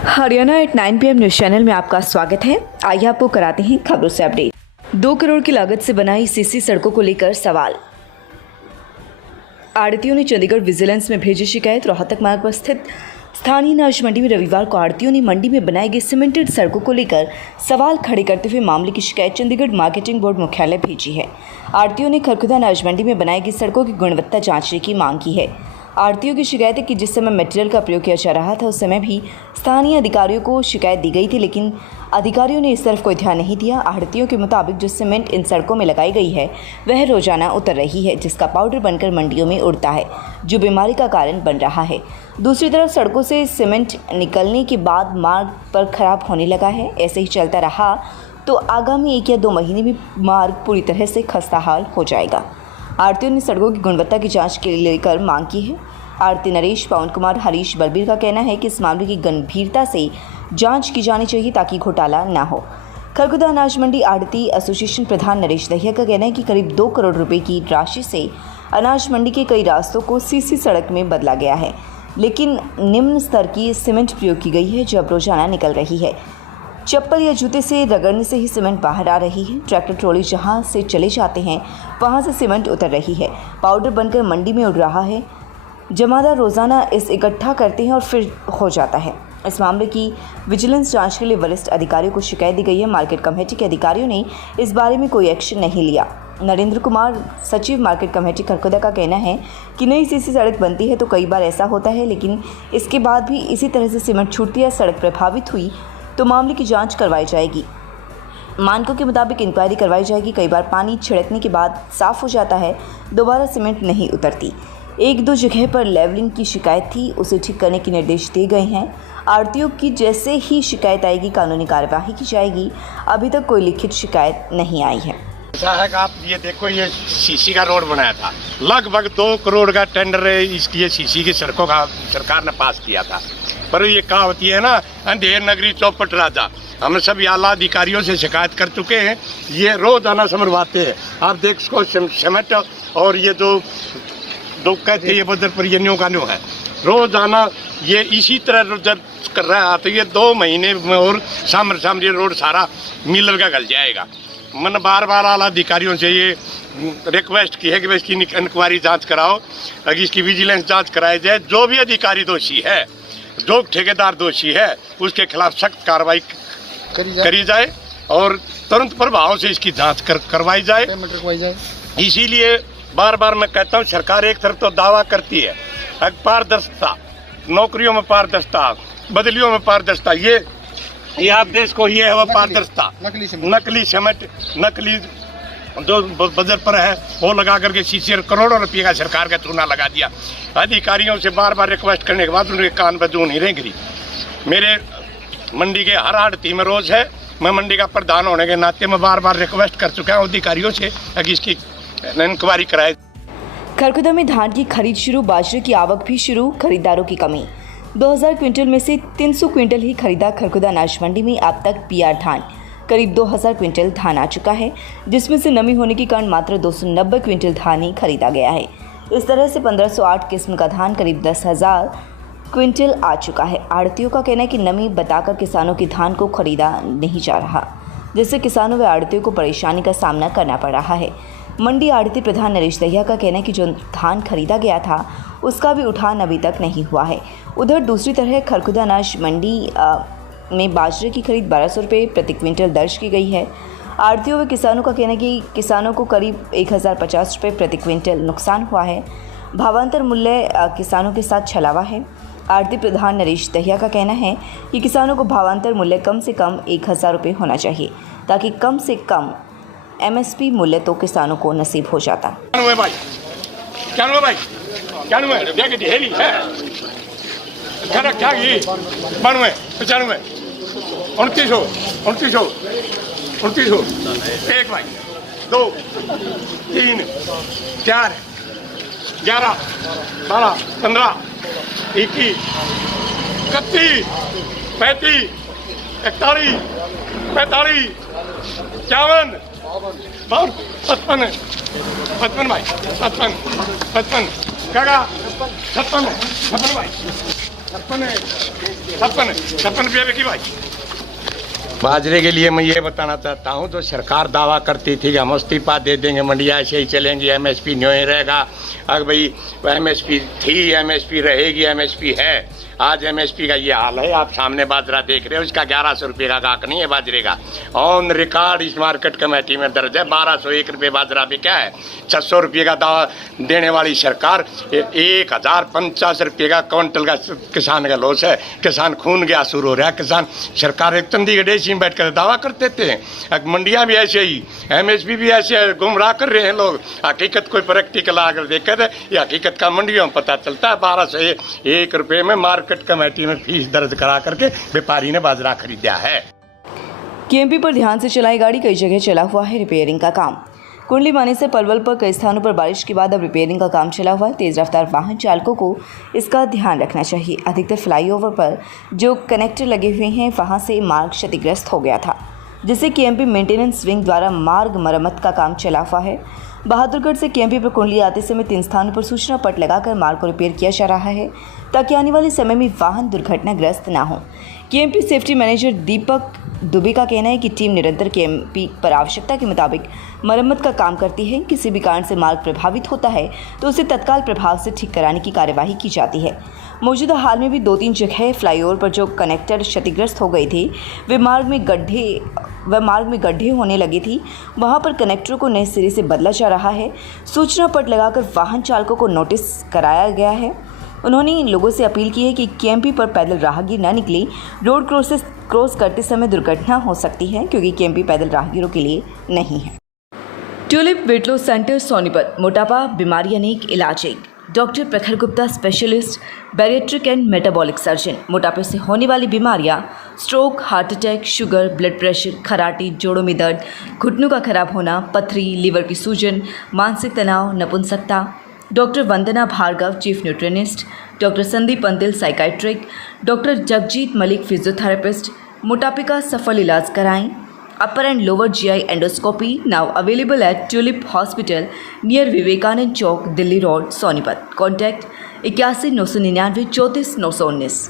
Haryana at 9 PM news channel में आपका स्वागत है। आइए आपको कराते हैं खबरों से अपडेट। 2 करोड़ की लागत से बनाई सीसी सड़कों को लेकर सवाल। आढ़तियों ने चंडीगढ़ विजिलेंस में भेजी शिकायत। रोहतक मार्ग पर स्थित स्थानीय अनाज मंडी में रविवार को आढ़तियों ने मंडी में बनाई गई सीमेंटेड सड़कों को लेकर सवाल खड़े करते हुए मामले की शिकायत चंडीगढ़ मार्केटिंग बोर्ड मुख्यालय भेजी है। आढ़तियों ने खरखुदा अनाज मंडी में बनाई गई सड़कों की गुणवत्ता जांचने की मांग की है। आढ़तियों की शिकायत है कि जिस समय मटेरियल का प्रयोग किया जा रहा था उस समय भी स्थानीय अधिकारियों को शिकायत दी गई थी, लेकिन अधिकारियों ने इस तरफ कोई ध्यान नहीं दिया। आढ़तियों के मुताबिक जो सीमेंट इन सड़कों में लगाई गई है वह रोजाना उतर रही है, जिसका पाउडर बनकर मंडियों में उड़ता है, जो बीमारी का कारण बन रहा है। दूसरी तरफ सड़कों से सीमेंट निकलने के बाद मार्ग पर खराब होने लगा है। ऐसे ही चलता रहा तो आगामी 1 या 2 महीने में मार्ग पूरी तरह से खस्ताहाल हो जाएगा। आढ़तियों ने सड़कों की गुणवत्ता की जांच के लेकर मांग की है। आढ़ती नरेश, पवन कुमार, हरीश बलबीर का कहना है कि इस मामले की गंभीरता से जांच की जानी चाहिए ताकि घोटाला न हो। खरखुदा अनाज मंडी आढ़ती एसोसिएशन प्रधान नरेश दहिया का कहना है कि करीब 2 करोड़ रुपए की राशि से अनाज मंडी के कई रास्तों को सीसी सड़क में बदला गया है, लेकिन निम्न स्तर की सीमेंट प्रयोग की गई है जो अब रोजाना निकल रही है। चप्पल या जूते से रगड़ने से ही सीमेंट बाहर आ रही है। ट्रैक्टर ट्रॉली जहां से चले जाते हैं वहां से सीमेंट उतर रही है, पाउडर बनकर मंडी में उड़ रहा है। जमादार रोजाना इस इकट्ठा करते हैं और फिर हो जाता है। इस मामले की विजिलेंस जांच के लिए वरिष्ठ अधिकारियों को शिकायत दी गई है। मार्केट कमेटी के अधिकारियों ने इस बारे में कोई एक्शन नहीं लिया। नरेंद्र कुमार, सचिव मार्केट कमेटी खरखुदा का कहना है कि नई सीसी सड़क बनती है तो कई बार ऐसा होता है, लेकिन इसके बाद भी इसी तरह से सीमेंट छूटती या सड़क प्रभावित हुई तो मामले की जांच करवाई जाएगी। मानकों के मुताबिक इंक्वायरी करवाई जाएगी। कई बार पानी छिड़कने के बाद साफ हो जाता है, दोबारा सीमेंट नहीं उतरती। 1-2 जगह पर लेवलिंग की शिकायत थी, उसे ठीक करने के निर्देश दिए गए हैं। आढ़तियों की जैसे ही शिकायत आएगी कानूनी कार्यवाही की जाएगी। अभी तक कोई लिखित शिकायत नहीं आई है। ऐसा है कि आप ये देखो, ये सीसी का रोड बनाया था, लगभग 2 करोड़ का टेंडर इसकी ये सीसी की सड़कों का सरकार ने पास किया था। पर ये क्या होती है ना, अंधेर नगरी चौपट राजा। हम सभी आला अधिकारियों से शिकायत कर चुके हैं, ये रोजाना समरवाते हैं। आप देख सको सीमेंट और ये जो कहते ये बदर पर ये न्यू का न्यू है, रोजाना ये इसी तरह कर रहा है। तो ये 2 महीने में और सामने रोड सारा मिलर का गल जाएगा। मैंने बार आला अधिकारियों से ये रिक्वेस्ट की है कि इसकी इंक्वायरी जांच कराओ, अगर इसकी विजिलेंस जांच कराई जाए। जो भी अधिकारी दोषी है, जो ठेकेदार दोषी है, उसके खिलाफ सख्त कार्रवाई करी जाए और तुरंत प्रभाव से इसकी जांच करवाई जाए। इसीलिए बार मैं कहता हूँ, सरकार एक तरफ तो दावा करती है पारदर्शिता, नौकरियों में पारदर्शिता, बदलियों में पारदर्शिता, ये आप देश को ये है वो पारदर्शिता। नकली सीमेंट, नकली जो बजट पर है वो लगा करके सीसी करोड़ों रुपये का सरकार का चूना लगा दिया। अधिकारियों से बार रिक्वेस्ट करने के बाद उनके कान पर जू नहीं रेंग रही। मेरे मंडी के हर आढ़ती में रोज है। मैं मंडी का प्रधान होने के नाते मैं बार रिक्वेस्ट कर चुका हूँ अधिकारियों से कि इसकी इंक्वायरी कराए। खरखुदा में धान की खरीद शुरू, बाजरे की आवक भी शुरू, खरीदारों की कमी। 2000 क्विंटल में से 300 क्विंटल ही खरीदा। खरखुदा अनाज मंडी में अब तक पीआर धान करीब 2000 क्विंटल धान आ चुका है, जिसमें से नमी होने के कारण मात्र 290 क्विंटल धान ही खरीदा गया है। इस तरह से 1508 किस्म का धान करीब 10,000 क्विंटल आ चुका है। आढ़तियों का कहना है कि नमी बताकर किसानों की धान को खरीदा नहीं जा रहा, जिससे किसानों व आढ़तियों को परेशानी का सामना करना पड़ रहा है। मंडी आढ़ती प्रधान नरेश दहिया का कहना है कि जो धान खरीदा गया था उसका भी उठान अभी तक नहीं हुआ है। उधर दूसरी तरह खरखुदा अनाज मंडी में बाजरे की खरीद 1200 रुपये प्रति क्विंटल दर्ज की गई है। आढ़तियों व किसानों का कहना है कि किसानों को करीब 1050 रुपये प्रति क्विंटल नुकसान हुआ है। भावांतर मूल्य किसानों के साथ छलावा है। आढ़ती प्रधान नरेश दहिया का कहना है कि किसानों को भावांतर मूल्य कम से कम 1000 रुपये होना चाहिए, ताकि कम से कम MSP मूल्य तो किसानों को नसीब हो जाता। एक भाई 2 3 4 11 12 15 21 31 35 41 45 51 55 भाई 55 काका 56 भाई छप्पन रुपये की भाई। बाजरे के लिए मैं ये बताना चाहता हूँ, तो सरकार दावा करती थी कि हम इस्तीफा दे देंगे, मंडियाँ ऐसे ही चलेंगी, एमएसपी नहीं रहेगा। अगर भाई एमएसपी थी, एमएसपी रहेगी, एमएसपी है। आज एमएसपी का ये हाल है, आप सामने बाजरा देख रहे हो, इसका 1100 रुपये का गाहक नहीं है बाजरे का। ऑन रिकॉर्ड इस मार्केट कमेटी में दर्ज है 1201 रुपये बाजरा बिका है। 600 रुपये का दावा देने वाली सरकार 1050 रुपये का क्विंटल का किसान का लॉस है। किसान खून के आंसू रो रहा है। किसान सरकार एक चंडीगढ़ एसी में बैठ कर दावा करते थे। मंडियाँ भी ऐसे ही, एमएसपी भी ऐसे गुमराह कर रहे हैं लोग। हकीकत कोई प्रैक्टिकल आकर देखकर ये हकीकत का मंडियों में पता चलता है। 1201 रुपये में मार्केट कमेटी में फीस दर्ज करा करके व्यापारी ने बाजरा खरीदा है। केएमपी पर ध्यान से चलाई गाड़ी, कई जगह चला हुआ है रिपेयरिंग का काम। कुंडली माने से पलवल पर कई स्थानों पर बारिश के बाद अब रिपेयरिंग का काम चला हुआ है। तेज रफ्तार वाहन चालकों को इसका ध्यान रखना चाहिए। अधिकतर फ्लाईओवर पर जो कनेक्टर लगे हुए हैं वहां से मार्ग क्षतिग्रस्त हो गया था, जिससे केएमपी मेंटेनेंस विंग द्वारा मार्ग मरम्मत का काम चला हुआ है। बहादुरगढ़ से केएमपी पर कुंडली आते समय 3 स्थानों पर सूचना पट लगाकर मार्ग को रिपेयर किया जा रहा है, ताकि आने वाले समय में वाहन दुर्घटनाग्रस्त ना हो। केएमपी सेफ्टी मैनेजर दीपक दुबे का कहना है कि टीम निरंतर केएमपी पर आवश्यकता के मुताबिक मरम्मत का काम करती है। किसी भी कारण से मार्ग प्रभावित होता है तो उसे तत्काल प्रभाव से ठीक कराने की कार्यवाही की जाती है। मौजूदा हाल में भी 2-3 जगह फ्लाईओवर पर जो कनेक्टर क्षतिग्रस्त हो गए थे, वे मार्ग में गड्ढे होने लगे थी, वहां पर कनेक्टरों को नए सिरे से बदला जा रहा है। सूचना पट लगाकर वाहन चालकों को नोटिस कराया गया है। उन्होंने इन लोगों से अपील की है कि केएमपी पर पैदल राहगीर न निकले। रोड क्रॉस करते समय दुर्घटना हो सकती है, क्योंकि केएमपी पैदल राहगीरों के लिए नहीं है। Tulip weight loss centre Sonipat, मोटापा बीमारी अनेक इलाज एक। Doctor Prakhar Gupta, specialist bariatric and metabolic surgeon. मोटापे से होने वाली बीमारियां, stroke, heart attack, sugar, blood pressure, खराटी, जोड़ों में दर्द, घुटनों का खराब होना, पथरी, लीवर की सूजन, मानसिक तनाव, नपुंसकता। Doctor Vandana Bhargav, chief nutritionist. Doctor Sandeep Pantil, psychiatric. Doctor Jagjit Malik, physiotherapist. मोटापे का सफल इलाज कराएं। Upper and lower GI endoscopy now available at Tulip hospital near Vivekanand Chowk, Delhi road, Sonipat. Contact 81 999 34 919।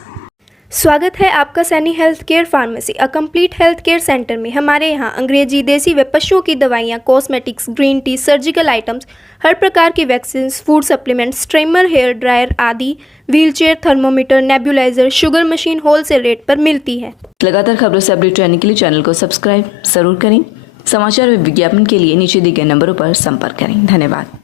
स्वागत है आपका Saini health care pharmacy, a complete health care centre में। हमारे यहाँ अंग्रेजी, देसी व पशुओं की दवाइयाँ, cosmetics, green tea, surgical items, हर प्रकार की vaccine, food supplements, streamer, hair dryer आदि, wheelchair, thermometer, nebuliser, sugar machine wholesale rate पर मिलती है। लगातार खबरों से अपडेट रहने के लिए चैनल को सब्सक्राइब जरूर करें। समाचार व विज्ञापन के लिए नीचे दिए गए नंबरों पर संपर्क करें। धन्यवाद।